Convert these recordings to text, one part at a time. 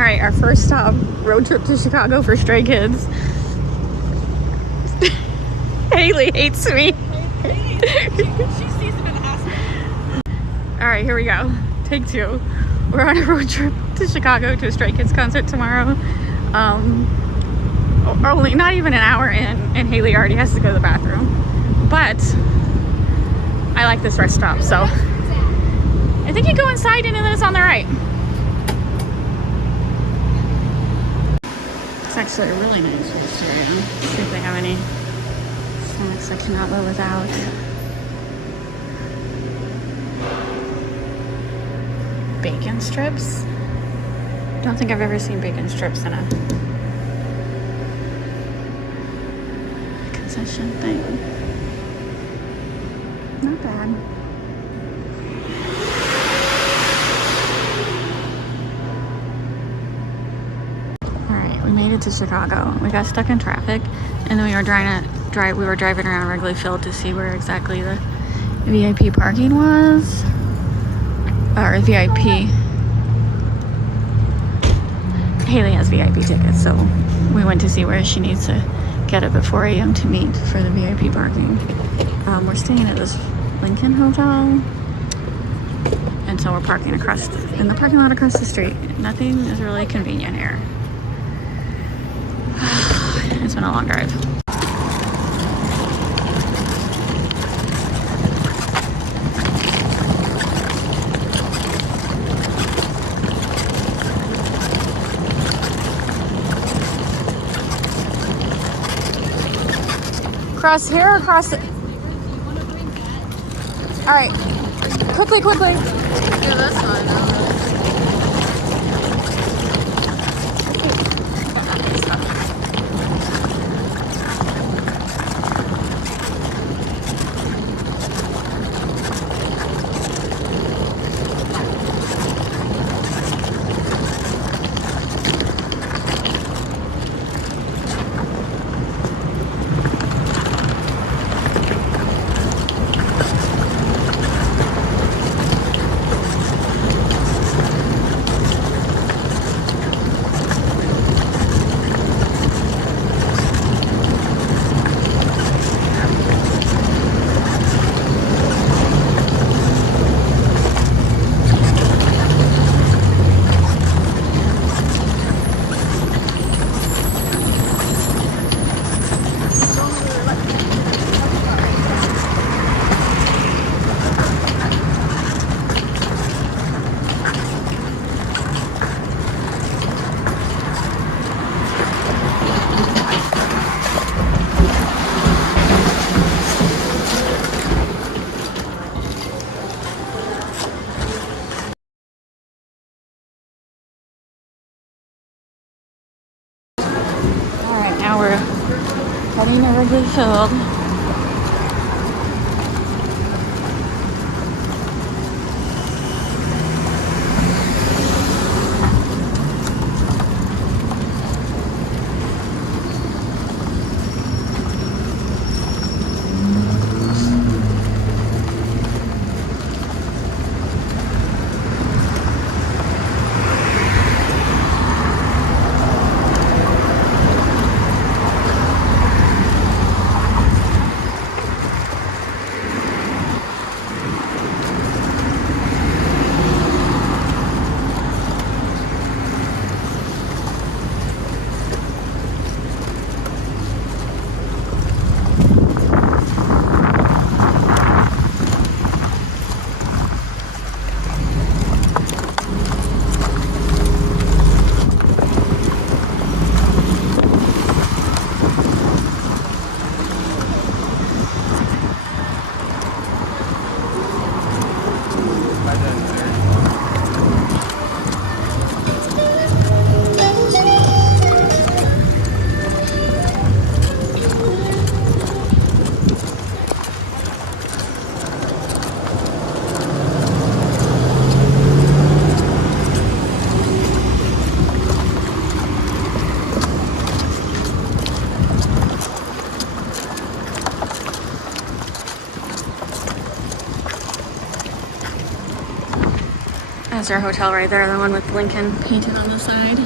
right, our first stop, road trip to Chicago for Stray Kids. Haley hates me. She sees him and asks me. All right, here we go. Take two. We're on a road trip to Chicago to a Stray Kids concert tomorrow. Only not even an hour in, and Haley already has to go to the bathroom. But I like this rest stop, so I think you go inside and then it's on the right. It's actually a really nice restaurant. Let's see if they have any snacks I cannot live without. Bacon strips? Don't think I've ever seen bacon strips in a concession thing. Not bad. Alright, we made it to Chicago. We got stuck in traffic and then we were driving around Wrigley Field to see where exactly the VIP parking was. Or VIP. Haley has VIP tickets, so we went to see where she needs to get up at 4 a.m. to meet for the VIP parking. We're staying at this Lincoln Hotel, and so we're parking in the parking lot across the street. Nothing is really convenient here. It's been a long drive. Cross here or across it? All right, quickly. Yeah, that's fine. Now we're heading to Wrigley Field. That's our hotel right there, the one with Lincoln painted on the side.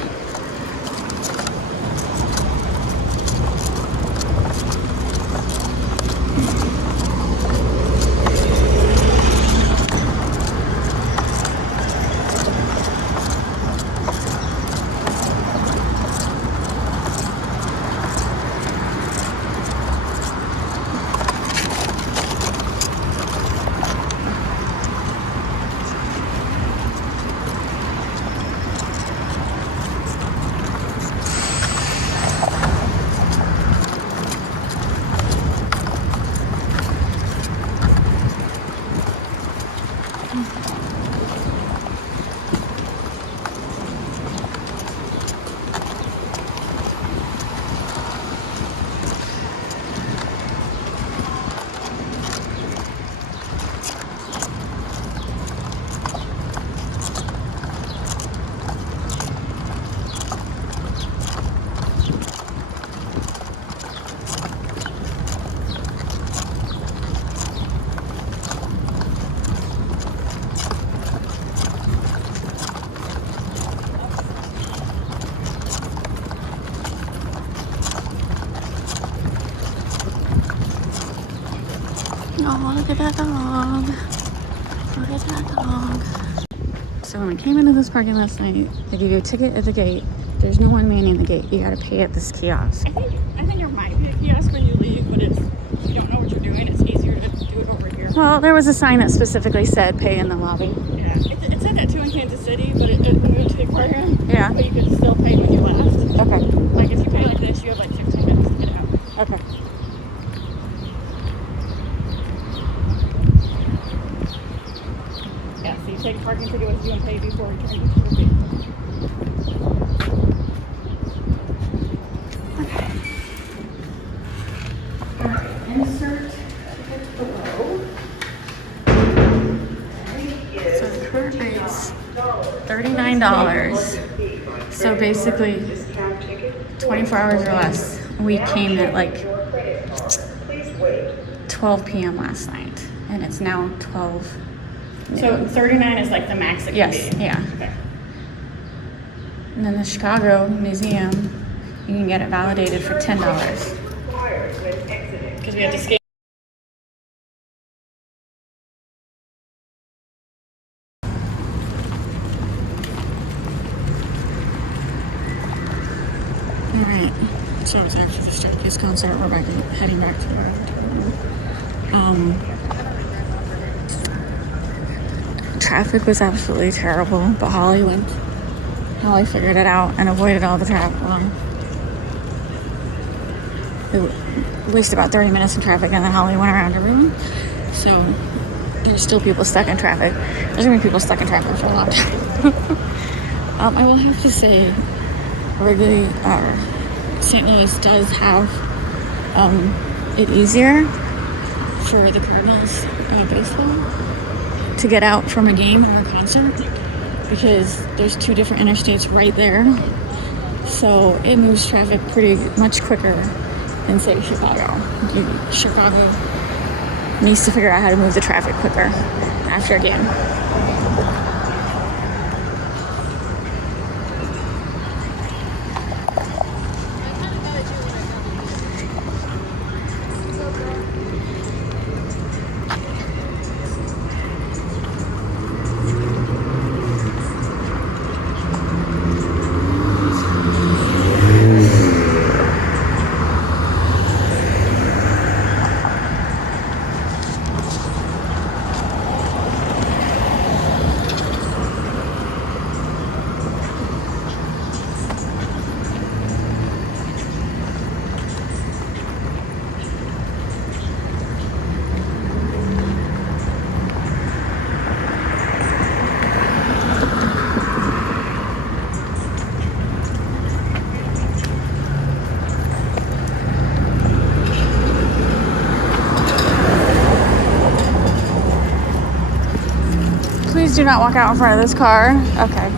Oh, look at that dog. Look at that dog. So when we came into this parking last night, they give you a ticket at the gate. There's no one manning the gate. You gotta pay at this kiosk. I think there might be a kiosk when you leave, but if you don't know what you're doing, it's easier to do it over here. Well, there was a sign that specifically said pay in the lobby. Yeah, it said that too in Kansas City, but it didn't move to the aquarium. Yeah. But you could still pay when you left. Okay. Like if you pay like this, you have like 15 minutes to get out. Okay. Yeah, so you take a parking ticket with you and pay before returning to the vehicle. Insert ticket below. So the current rate's $39. So basically 24 hours or less. We came at like 12 p.m. last night, and it's now 12. So 39 is like the max it can Yes, be. yeah. Okay. And then the Chicago Museum, you can get it validated for $10. Because we have to skate. Alright, so it's after the Stray Kids concert, we're heading back to the hotel. Traffic was absolutely terrible, but Holly figured it out and avoided all the traffic. At least about 30 minutes in traffic, and then Holly went around everyone. So there's still people stuck in traffic. There's gonna be people stuck in traffic for a long time. I will have to say, Wrigley, St. Louis does have it easier for the Cardinals baseball to get out from a game or a concert, because there's two different interstates right there. So it moves traffic pretty much quicker than, say, Chicago. Chicago needs to figure out how to move the traffic quicker after a game. Please do not walk out in front of this car. Okay.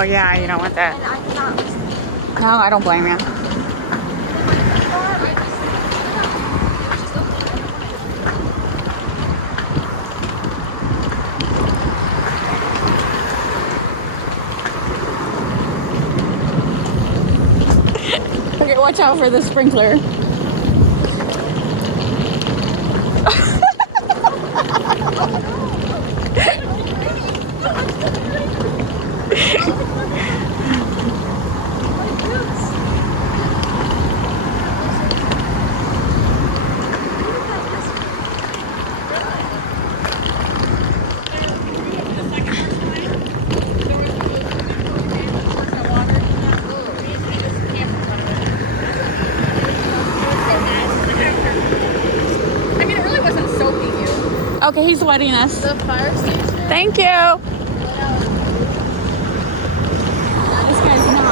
Oh yeah, you don't want that. And I'm not listening. No, I don't blame you. Okay, watch out for the sprinkler. I mean, it really wasn't soaking you. Okay, he's wetting us. The fire station. Thank you. This guy's not.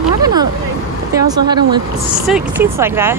I don't know. They also had them with seats like that.